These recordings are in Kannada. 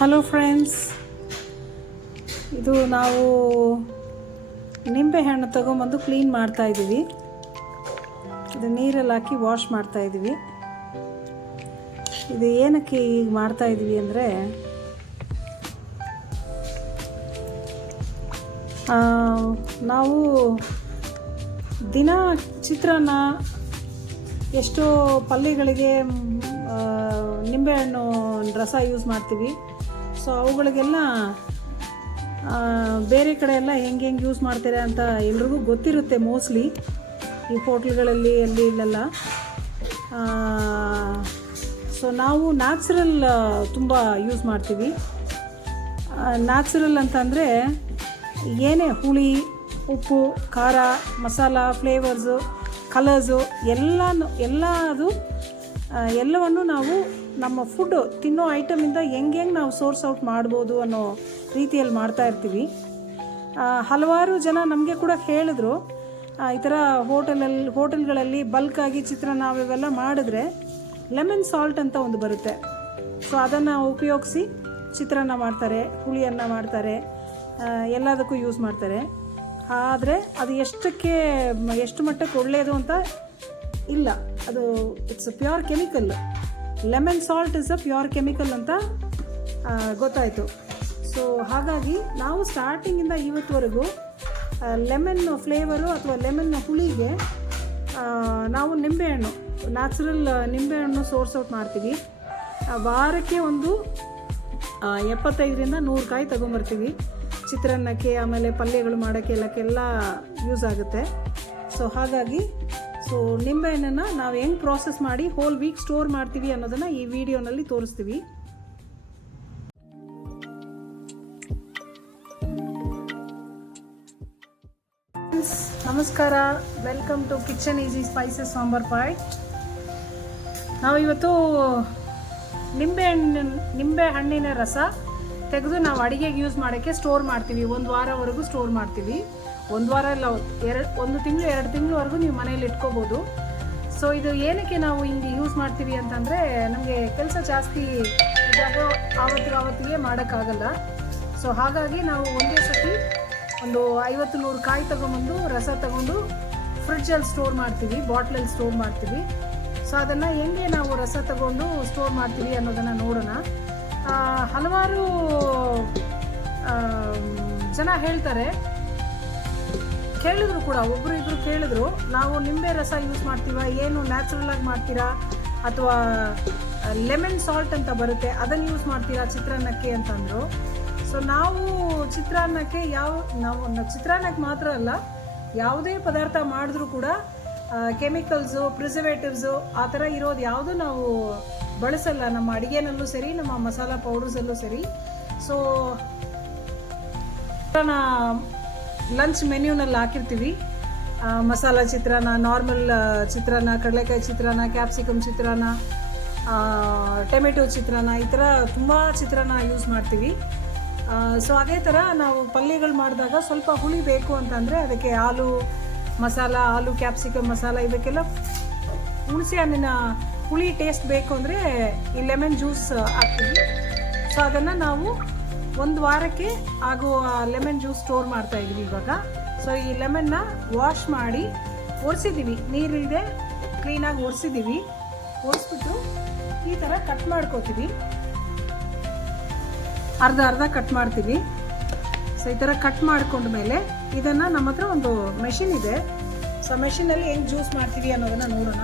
ಹಲೋ ಫ್ರೆಂಡ್ಸ್, ಇದು ನಾವು ನಿಂಬೆಹಣ್ಣು ತಗೊಂಬಂದು ಕ್ಲೀನ್ ಮಾಡ್ತಾ ಇದ್ದೀವಿ. ಇದು ನೀರಲ್ಲಿ ಹಾಕಿ ವಾಶ್ ಮಾಡ್ತಾ ಇದ್ದೀವಿ. ಇದು ಏನಕ್ಕೆ ಈಗ ಮಾಡ್ತಾ ಇದ್ದೀವಿ ಅಂದರೆ, ನಾವು ದಿನ ಚಿತ್ರಾನ್ನ ಎಷ್ಟೋ ಪಲ್ಯಗಳಿಗೆ ನಿಂಬೆಹಣ್ಣು ರಸ ಯೂಸ್ ಮಾಡ್ತೀವಿ. ಸೊ ಅವುಗಳಿಗೆಲ್ಲ ಬೇರೆ ಕಡೆ ಎಲ್ಲ ಹೆಂಗೆ ಯೂಸ್ ಮಾಡ್ತಾರೆ ಅಂತ ಎಲ್ರಿಗೂ ಗೊತ್ತಿರುತ್ತೆ ಮೋಸ್ಟ್ಲಿ, ಈ ಹೋಟ್ಲ್ಗಳಲ್ಲಿ ಅಲ್ಲಿ ಇಲ್ಲೆಲ್ಲ. ಸೊ ನಾವು ನ್ಯಾಚುರಲ್ ತುಂಬ ಯೂಸ್ ಮಾಡ್ತೀವಿ. ನ್ಯಾಚುರಲ್ ಅಂತಂದರೆ ಏನೇ ಹುಳಿ, ಉಪ್ಪು, ಖಾರ, ಮಸಾಲ, ಫ್ಲೇವರ್ಸು, ಕಲರ್ಸು ಎಲ್ಲವನ್ನು ನಾವು ನಮ್ಮ ಫುಡ್ಡು ತಿನ್ನೋ ಐಟಮಿಂದ ಹೆಂಗೆ ನಾವು ಸೋರ್ಸ್ ಔಟ್ ಮಾಡ್ಬೋದು ಅನ್ನೋ ರೀತಿಯಲ್ಲಿ ಮಾಡ್ತಾ ಇರ್ತೀವಿ. ಹಲವಾರು ಜನ ನಮಗೆ ಕೂಡ ಹೇಳಿದ್ರು, ಈ ಥರ ಹೋಟೆಲ್ಗಳಲ್ಲಿ ಬಲ್ಕಾಗಿ ಚಿತ್ರಾನ್ನ ಅವೆಲ್ಲ ಮಾಡಿದ್ರೆ ಲೆಮನ್ ಸಾಲ್ಟ್ ಅಂತ ಒಂದು ಬರುತ್ತೆ. ಸೊ ಅದನ್ನು ಉಪಯೋಗಿಸಿ ಚಿತ್ರಾನ್ನ ಮಾಡ್ತಾರೆ, ಹುಳಿಯನ್ನು ಮಾಡ್ತಾರೆ, ಎಲ್ಲದಕ್ಕೂ ಯೂಸ್ ಮಾಡ್ತಾರೆ. ಆದರೆ ಅದು ಎಷ್ಟು ಮಟ್ಟಕ್ಕೆ ಒಳ್ಳೆಯದು ಅಂತ ಇಲ್ಲ. ಅದು it's a pure chemical. Lemon salt is a pure chemical ಅಂತ ಗೊತ್ತಾಯಿತು. ಸೊ ಹಾಗಾಗಿ ನಾವು ಸ್ಟಾರ್ಟಿಂಗಿಂದ ಇವತ್ತುವರೆಗೂ ಲೆಮನ್ ಫ್ಲೇವರು ಅಥವಾ ಲೆಮನ್ ಹುಳಿಗೆ ನಾವು ನ್ಯಾಚುರಲ್ ನಿಂಬೆಹಣ್ಣು ಸೋರ್ಸ್ ಔಟ್ ಮಾಡ್ತೀವಿ. ವಾರಕ್ಕೆ ಒಂದು 75ರಿಂದ 100 ಕಾಯಿ ತೊಗೊಂಬರ್ತೀವಿ. ಚಿತ್ರಾನ್ನಕ್ಕೆ, ಆಮೇಲೆ ಪಲ್ಯಗಳು ಮಾಡೋಕ್ಕೆ ಎಲ್ಲಕ್ಕೆಲ್ಲ ಯೂಸ್ ಆಗುತ್ತೆ. ಸೊ ಹಾಗಾಗಿ ನಿಂಬೆಹಣ್ಣನ್ನು ನಾವು ಹೆಂಗೆ ಪ್ರಾಸೆಸ್ ಮಾಡಿ ಹೋಲ್ ವೀಕ್ ಸ್ಟೋರ್ ಮಾಡ್ತೀವಿ ಅನ್ನೋದನ್ನು ಈ ವಿಡಿಯೋನಲ್ಲಿ ತೋರಿಸ್ತೀವಿ. ನಮಸ್ಕಾರ, welcome to kitchen easy spices Sambar point. ನಾವು ಇವತ್ತು ನಿಂಬೆ ಹಣ್ಣಿನ ರಸ ತೆಗೆದು ನಾವು ಅಡುಗೆಗೆ ಯೂಸ್ ಮಾಡೋಕ್ಕೆ ಸ್ಟೋರ್ ಮಾಡ್ತೀವಿ. 1 ವಾರವರೆಗೂ ಸ್ಟೋರ್ ಮಾಡ್ತೀವಿ. 1 ವಾರ ಇಲ್ಲ, 1 ತಿಂಗಳು 2 ತಿಂಗಳವರೆಗೂ ನೀವು ಮನೇಲಿ ಇಟ್ಕೋಬೋದು. ಸೊ ಇದು ಏನಕ್ಕೆ ನಾವು ಹಿಂಗೆ ಯೂಸ್ ಮಾಡ್ತೀವಿ ಅಂತಂದರೆ, ನಮಗೆ ಕೆಲಸ ಜಾಸ್ತಿ ಇದ್ದಾಗ ಆವತ್ತಿಗೆ ಮಾಡೋಕ್ಕಾಗಲ್ಲ. ಸೊ ಹಾಗಾಗಿ ನಾವು ಒಂದೇ ಸತಿ ಒಂದು 50-100 ಕಾಯಿ ತೊಗೊಂಬಂದು ರಸ ತಗೊಂಡು ಫ್ರಿಡ್ಜಲ್ಲಿ ಸ್ಟೋರ್ ಮಾಡ್ತೀವಿ, ಬಾಟ್ಲಲ್ಲಿ ಸ್ಟೋರ್ ಮಾಡ್ತೀವಿ. ಸೊ ಅದನ್ನು ಹೆಂಗೆ ನಾವು ರಸ ತಗೊಂಡು ಸ್ಟೋರ್ ಮಾಡ್ತೀವಿ ಅನ್ನೋದನ್ನು ನೋಡೋಣ. ಹಲವಾರು ಜನ ಕೇಳಿದ್ರು ಕೂಡ, ಒಬ್ಬರು ಇಬ್ಬರು ಕೇಳಿದ್ರು, ನಾವು ನಿಂಬೆ ರಸ ಯೂಸ್ ಮಾಡ್ತೀವ, ಏನು ನ್ಯಾಚುರಲ್ ಆಗಿ ಮಾಡ್ತೀರಾ ಅಥವಾ ಲೆಮನ್ ಸಾಲ್ಟ್ ಅಂತ ಬರುತ್ತೆ ಅದನ್ನು ಯೂಸ್ ಮಾಡ್ತೀರಾ ಚಿತ್ರಾನ್ನಕ್ಕೆ ಅಂತಂದರು. ಸೊ ನಾವು ಚಿತ್ರಾನ್ನಕ್ಕೆ ಚಿತ್ರಾನ್ನಕ್ಕೆ ಮಾತ್ರ ಅಲ್ಲ, ಯಾವುದೇ ಪದಾರ್ಥ ಮಾಡಿದ್ರೂ ಕೂಡ ಕೆಮಿಕಲ್ಸು, ಪ್ರಿಸರ್ವೇಟಿವ್ಸು ಆ ಥರ ಇರೋದು ಯಾವುದೂ ನಾವು ಬಳಸಲ್ಲ. ನಮ್ಮ ಅಡುಗೆನಲ್ಲೂ ಸರಿ, ನಮ್ಮ ಮಸಾಲ ಪೌಡರ್ಸಲ್ಲೂ ಸರಿ. ಸೊ ಲಂಚ್ ಮೆನ್ಯೂನಲ್ಲಿ ಹಾಕಿರ್ತೀವಿ. ಮಸಾಲ ಚಿತ್ರಾನ್ನ, ನಾರ್ಮಲ್ ಚಿತ್ರಾನ್ನ, ಕಡಲೆಕಾಯಿ ಚಿತ್ರಾನ್ನ, ಕ್ಯಾಪ್ಸಿಕಮ್ ಚಿತ್ರಾನ್ನ, ಟೊಮೆಟೊ ಚಿತ್ರಾನ್ನ, ಈ ಥರ ತುಂಬ ಚಿತ್ರಾನ್ನ ಯೂಸ್ ಮಾಡ್ತೀವಿ. ಸೊ ಅದೇ ಥರ ನಾವು ಪಲ್ಯಗಳು ಮಾಡಿದಾಗ ಸ್ವಲ್ಪ ಹುಳಿ ಬೇಕು ಅಂತಂದರೆ ಅದಕ್ಕೆ ಆಲೂ ಕ್ಯಾಪ್ಸಿಕಮ್ ಮಸಾಲ, ಇದಕ್ಕೆಲ್ಲ ಹುಣಸೆ ಹಣ್ಣಿನ ಹುಳಿ ಟೇಸ್ಟ್ ಬೇಕು ಅಂದರೆ ಈ ಲೆಮನ್ ಜ್ಯೂಸ್ ಹಾಕ್ತೀವಿ. ಸೊ ಅದನ್ನು ನಾವು 1 ವಾರಕ್ಕೆ ಆಗುವ ಲೆಮನ್ ಜ್ಯೂಸ್ ಸ್ಟೋರ್ ಮಾಡ್ತಾ ಇದ್ದೀವಿ ಇವಾಗ. ಸೊ ಈ ಲೆಮನ್ನ ವಾಶ್ ಮಾಡಿ ಒರೆಸಿದ್ದೀವಿ, ನೀರಿದೆ ಕ್ಲೀನಾಗಿ ಒರೆಸಿದ್ದೀವಿ. ಒರೆಸ್ಬಿಟ್ಟು ಈ ಥರ ಕಟ್ ಮಾಡ್ಕೋತೀವಿ, ಅರ್ಧ ಕಟ್ ಮಾಡ್ತೀವಿ. ಸೊ ಈ ಥರ ಕಟ್ ಮಾಡ್ಕೊಂಡ್ಮೇಲೆ ಇದನ್ನು ನಮ್ಮ ಹತ್ರ ಒಂದು ಮೆಷಿನ್ ಇದೆ. ಸೊ ಮೆಷಿನಲ್ಲಿ ಹೆಂಗೆ ಜ್ಯೂಸ್ ಮಾಡ್ತೀವಿ ಅನ್ನೋದನ್ನು ನೋಡೋಣ.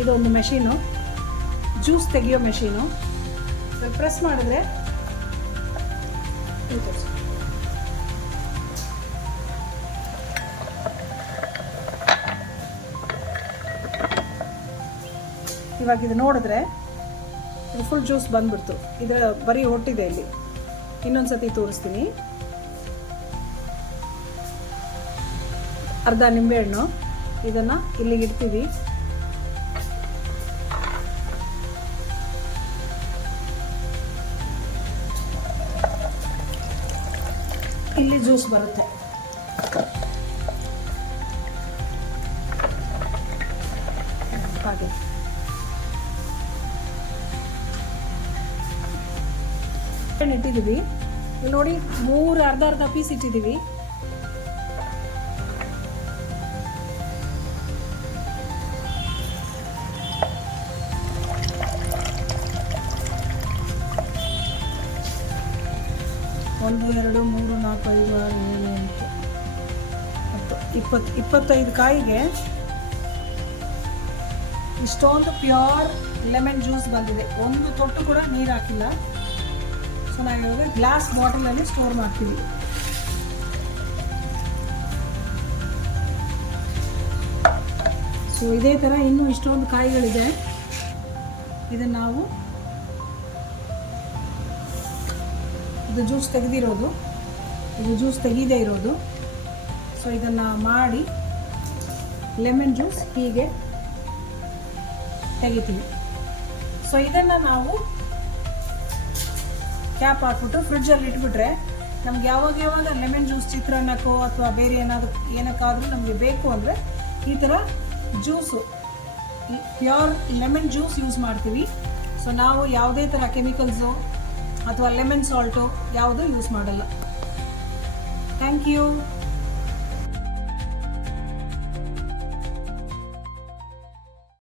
ಇದೊಂದು ಮೆಷೀನು, ಜ್ಯೂಸ್ ತೆಗಿಯೋ ಮೆಷೀನು. ಪ್ರೆಸ್ ಮಾಡಿದ್ರೆ ಇವಾಗ ಇದು ನೋಡಿದ್ರೆ ಇದು ಫುಲ್ ಜ್ಯೂಸ್ ಬಂದ್ಬಿಡ್ತು. ಇದರ ಬರೀ ಹೊಟ್ಟಿದೆ ಇಲ್ಲಿ. ಇನ್ನೊಂದು ಸತಿ ತೋರಿಸ್ತೀನಿ. ಅರ್ಧ ನಿಂಬೆಹಣ್ಣು, ಇದನ್ನು ಇಲ್ಲಿಗೆ ಇಡ್ತೀವಿ. ಇಲ್ಲಿ ಜ್ಯೂಸ್ ಬರುತ್ತೆ. ಹಾಗೆ ಇಟ್ಟಿದ್ದೀವಿ. ಇಲ್ಲಿ ನೋಡಿ 3 ಅರ್ಧ ಪೀಸ್ ಇಟ್ಟಿದ್ದೀವಿ. ಒಂದು 2 3 4 5 6 7 8 25 ಕಾಯಿಗೆ ಇಷ್ಟೊಂದು ಪ್ಯೂರ್ ಲೆಮನ್ ಜ್ಯೂಸ್ ಬಂದಿದೆ. ಒಂದು ತೊಟ್ಟು ಕೂಡ ನೀರು ಹಾಕಿಲ್ಲ. ಸೊ ನಾವು ಇವಾಗ ಗ್ಲಾಸ್ ಬಾಟಲಲ್ಲಿ ಸ್ಟೋರ್ ಮಾಡ್ತೀವಿ. ಸೊ ಇದೇ ಥರ ಇನ್ನೂ ಇಷ್ಟೊಂದು ಕಾಯಿಗಳಿದೆ. ಇದನ್ನು ನಾವು ಇದು ಜ್ಯೂಸ್ ತೆಗೆದಿರೋದು, ಇದು ಜ್ಯೂಸ್ ತೆಗೆದೇ ಇರೋದು. ಸೊ ಇದನ್ನು ಮಾಡಿ ಲೆಮನ್ ಜ್ಯೂಸ್ ಹೀಗೆ ತೆಗಿತೀವಿ. ಸೊ ಇದನ್ನು ನಾವು ಕ್ಯಾಪ್ ಹಾಕ್ಬಿಟ್ಟು ಫ್ರಿಡ್ಜಲ್ಲಿ ಇಟ್ಬಿಟ್ರೆ ನಮ್ಗೆ ಯಾವಾಗ ಲೆಮನ್ ಜ್ಯೂಸ್ ಚಿತ್ರಾನ್ನಕ್ಕೋ ಅಥವಾ ಬೇರೆ ಏನಕ್ಕಾದರೂ ನಮಗೆ ಬೇಕು ಅಂದರೆ ಈ ಥರ juice pure lemon juice use ಮಾಡ್ತೀವಿ. ಸೊ ನಾವು ಯಾವುದೇ ಥರ ಕೆಮಿಕಲ್ಸು ಅಥವಾ ಲೆಮನ್ ಸಾಲ್ಟು ಯಾವುದೂ ಯೂಸ್ ಮಾಡಲ್ಲ. Thank you.